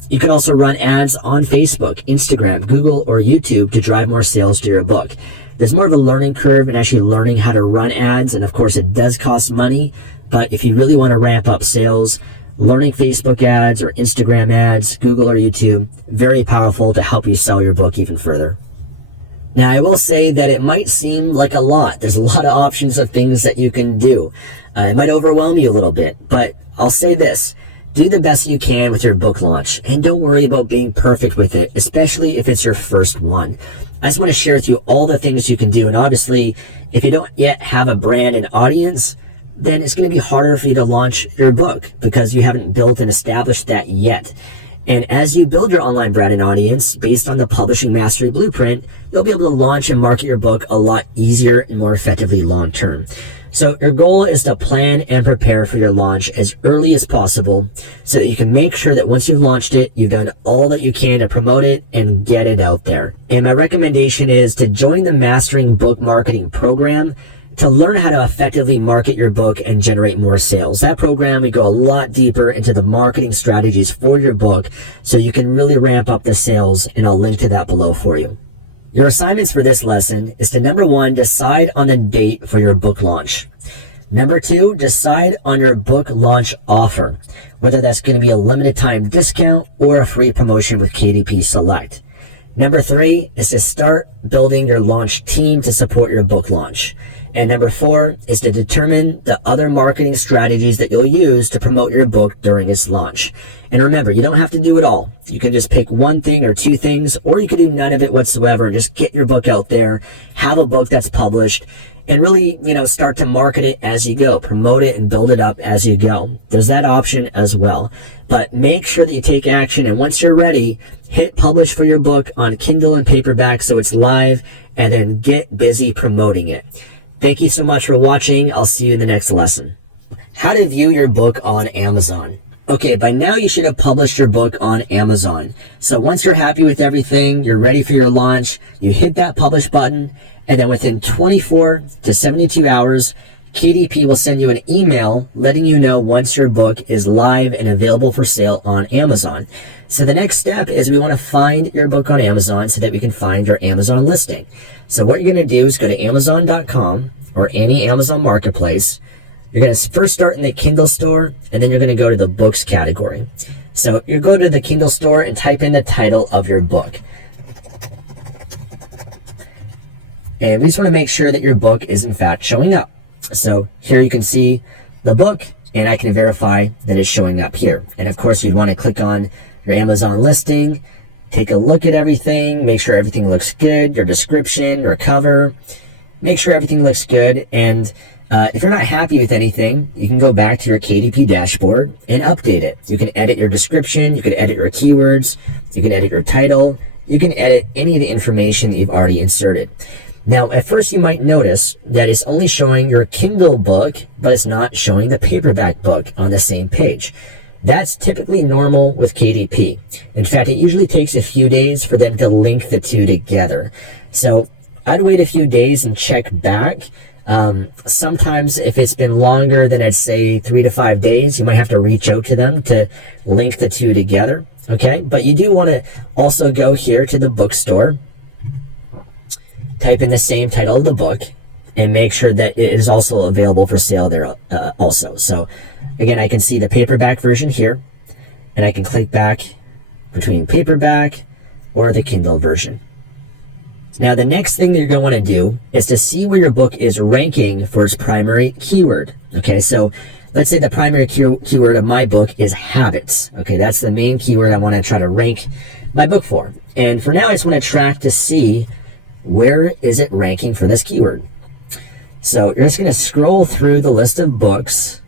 You can also run ads on Facebook, Instagram, Google, or YouTube to drive more sales to your book. There's more of a learning curve in actually learning how to run ads, and of course it does cost money, but if you really want to ramp up sales, learning Facebook ads or Instagram ads, Google or YouTube, very powerful to help you sell your book even further. Now, I will say that it might seem like a lot. There's a lot of options of things that you can do. It might overwhelm you a little bit, but I'll say this. Do the best you can with your book launch, and don't worry about being perfect with it, especially if it's your first one. I just want to share with you all the things you can do, and obviously, if you don't yet have a brand and audience, then it's going to be harder for you to launch your book because you haven't built and established that yet. And as you build your online brand and audience based on the Publishing Mastery Blueprint, you'll be able to launch and market your book a lot easier and more effectively long term. So your goal is to plan and prepare for your launch as early as possible so that you can make sure that once you've launched it, you've done all that you can to promote it and get it out there. And my recommendation is to join the Mastering Book Marketing program to learn how to effectively market your book and generate more sales. That program, we go a lot deeper into the marketing strategies for your book so you can really ramp up the sales, and I'll link to that below for you. Your assignments for this lesson is to, number 1, decide on the date for your book launch. Number 2, decide on your book launch offer, whether that's going to be a limited time discount or a free promotion with KDP Select. Number 3 is to start building your launch team to support your book launch. And number 4 is to determine the other marketing strategies that you'll use to promote your book during its launch. And remember, you don't have to do it all. You can just pick one thing or two things, or you can do none of it whatsoever and just get your book out there, have a book that's published, and really, start to market it as you go, promote it and build it up as you go. There's that option as well. But make sure that you take action, and once you're ready, hit publish for your book on Kindle and paperback so it's live, and then get busy promoting it. Thank you so much for watching. I'll see you in the next lesson. How to view your book on Amazon. Okay, by now you should have published your book on Amazon. So once you're happy with everything, you're ready for your launch, you hit that publish button, and then within 24 to 72 hours, KDP will send you an email letting you know once your book is live and available for sale on Amazon. So the next step is we want to find your book on Amazon so that we can find your Amazon listing. So what you're going to do is go to Amazon.com or any Amazon marketplace. You're going to first start in the Kindle store, and then you're going to go to the books category. So you go to the Kindle store and type in the title of your book. And we just want to make sure that your book is in fact showing up. So here you can see the book, and I can verify that it's showing up here. And of course, you'd want to click on your Amazon listing, take a look at everything, make sure everything looks good, your description, your cover, make sure everything looks good. And if you're not happy with anything, you can go back to your KDP dashboard and update it. You can edit your description, you can edit your keywords, you can edit your title, you can edit any of the information that you've already inserted. Now, at first you might notice that it's only showing your Kindle book, but it's not showing the paperback book on the same page. That's typically normal with KDP. In fact, it usually takes a few days for them to link the two together. So I'd wait a few days and check back. Sometimes if it's been longer than, I'd say, 3 to 5 days, you might have to reach out to them to link the two together. Okay, but you do want to also go here to the bookstore, type in the same title of the book, and make sure that it is also available for sale there also. So again, I can see the paperback version here, and I can click back between paperback or the Kindle version. Now, the next thing that you're going to want to do is to see where your book is ranking for its primary keyword. Okay, so let's say the primary keyword of my book is habits. Okay, that's the main keyword I want to try to rank my book for. And for now, I just want to track to see where is it ranking for this keyword. So you're just going to scroll through the list of books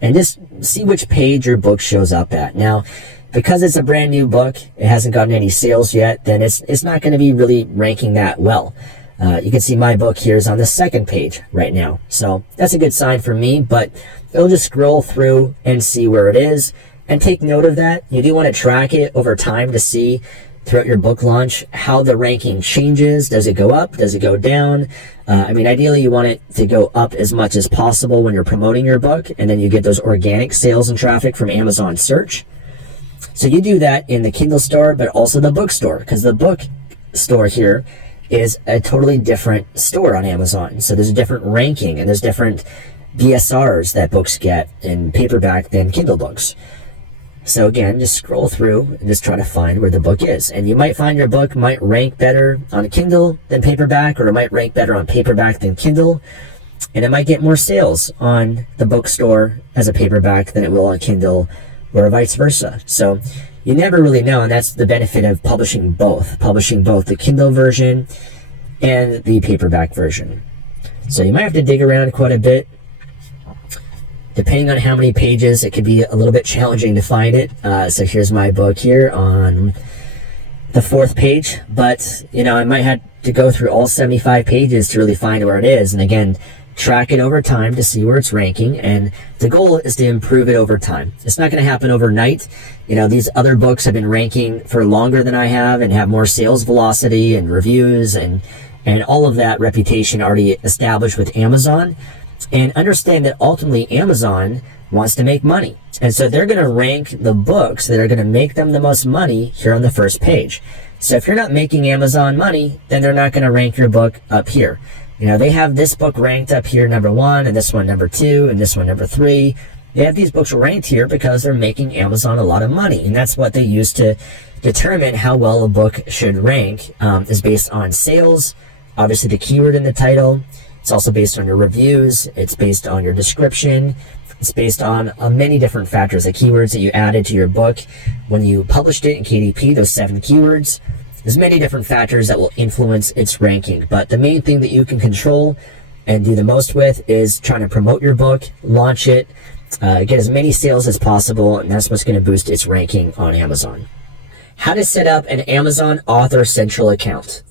and just see which page your book shows up at. Now, because it's a brand new book, it hasn't gotten any sales yet, then it's not going to be really ranking that well. You can see my book here is on the second page right now. So that's a good sign for me, but it'll just scroll through and see where it is and take note of that. You do want to track it over time to see throughout your book launch how the ranking changes. Does it go up? Does it go down? Ideally you want it to go up as much as possible when you're promoting your book, and then you get those organic sales and traffic from Amazon search. So you do that in the Kindle store, but also the bookstore, because the bookstore here is a totally different store on Amazon. So there's a different ranking, and there's different BSRs that books get in paperback than Kindle books. So again, just scroll through and just try to find where the book is. And you might find your book might rank better on Kindle than paperback, or it might rank better on paperback than Kindle. And it might get more sales on the bookstore as a paperback than it will on Kindle, or vice versa. So you never really know, and that's the benefit of publishing both the Kindle version and the paperback version. So you might have to dig around quite a bit. Depending on how many pages, it could be a little bit challenging to find it. So here's my book here on the 4th page, but I might have to go through all 75 pages to really find where it is. And again, track it over time to see where it's ranking, and the goal is to improve it over time. It's not going to happen overnight. These other books have been ranking for longer than I have and have more sales velocity and reviews and all of that reputation already established with Amazon. And understand that ultimately Amazon wants to make money. And so they're going to rank the books that are going to make them the most money here on the first page. So if you're not making Amazon money, then they're not going to rank your book up here. They have this book ranked up here number 1, and this one number 2, and this one number 3. They have these books ranked here because they're making Amazon a lot of money. And that's what they use to determine how well a book should rank, is based on sales, obviously the keyword in the title. It's also based on your reviews. It's based on your description. It's based on many different factors, the keywords that you added to your book when you published it in KDP, those 7 keywords. There's many different factors that will influence its ranking, but the main thing that you can control and do the most with is trying to promote your book, launch it, get as many sales as possible, and that's what's going to boost its ranking on Amazon. How to set up an Amazon Author Central account.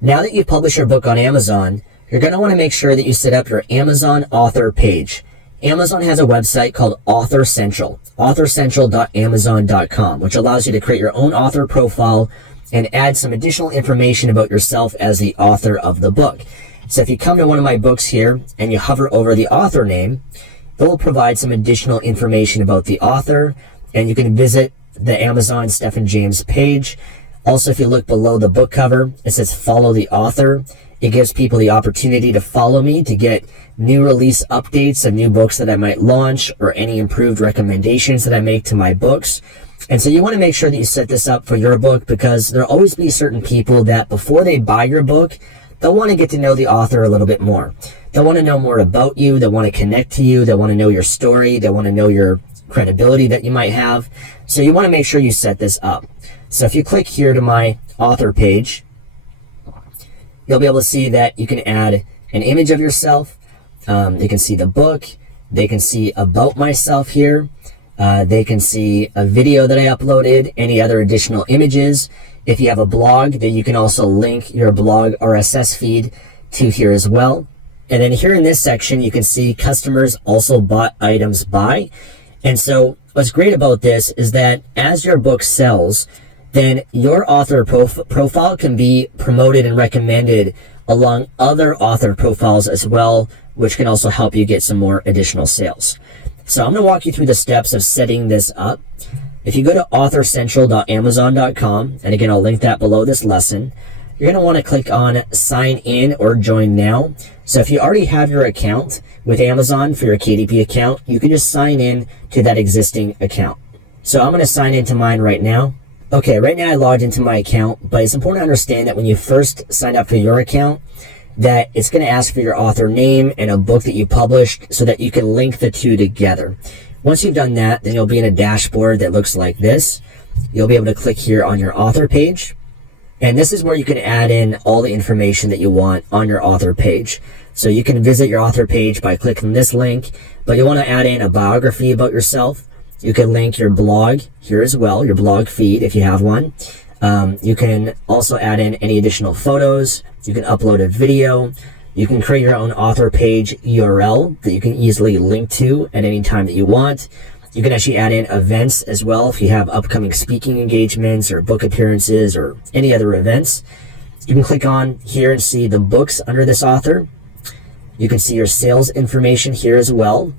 Now that you've published your book on Amazon, you're going to want to make sure that you set up your Amazon author page. Amazon has a website called Author Central, authorcentral.amazon.com, which allows you to create your own author profile and add some additional information about yourself as the author of the book. So if you come to one of my books here and you hover over the author name, it will provide some additional information about the author, and you can visit the Amazon Stephen James page. Also, if you look below the book cover, it says follow the author. It gives people the opportunity to follow me to get new release updates of new books that I might launch, or any improved recommendations that I make to my books. And so you want to make sure that you set this up for your book, because there'll always be certain people that before they buy your book, they'll want to get to know the author a little bit more. They'll want to know more about you. They'll want to connect to you. They'll want to know your story. They want to know your credibility that you might have. So you want to make sure you set this up. So if you click here to my author page, you'll be able to see that you can add an image of yourself. They can see the book. They can see about myself here. They can see a video that I uploaded, any other additional images. If you have a blog, then you can also link your blog RSS feed to here as well. And then here in this section, you can see customers also bought items by. And so what's great about this is that as your book sells, then your author profile can be promoted and recommended along other author profiles as well, which can also help you get some more additional sales. So I'm going to walk you through the steps of setting this up. If you go to authorcentral.amazon.com, and again, I'll link that below this lesson, you're going to want to click on sign in or join now. So if you already have your account with Amazon for your KDP account, you can just sign in to that existing account. So I'm going to sign into mine right now. Okay, right now I logged into my account, but it's important to understand that when you first sign up for your account, that it's going to ask for your author name and a book that you published so that you can link the two together. Once you've done that, then you'll be in a dashboard that looks like this. You'll be able to click here on your author page. And this is where you can add in all the information that you want on your author page. So you can visit your author page by clicking this link, but you want to add in a biography about yourself. You can link your blog here as well, your blog feed if you have one. You can also add in any additional photos. You can upload a video. You can create your own author page URL that you can easily link to at any time that you want. You can actually add in events as well if you have upcoming speaking engagements or book appearances or any other events. You can click on here and see the books under this author. You can see your sales information here as well.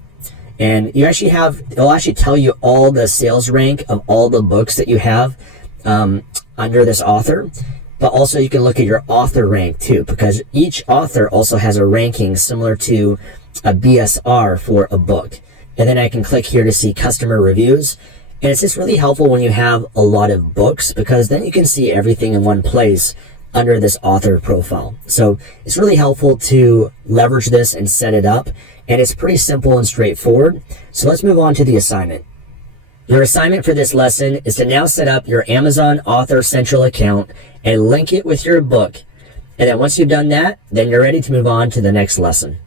And you actually it'll actually tell you all the sales rank of all the books that you have under this author. But also you can look at your author rank too, because each author also has a ranking similar to a BSR for a book. And then I can click here to see customer reviews. And it's just really helpful when you have a lot of books, because then you can see everything in one place under this author profile. So it's really helpful to leverage this and set it up. And it's pretty simple and straightforward. So let's move on to the assignment. Your assignment for this lesson is to now set up your Amazon Author Central account and link it with your book. And then once you've done that, then you're ready to move on to the next lesson.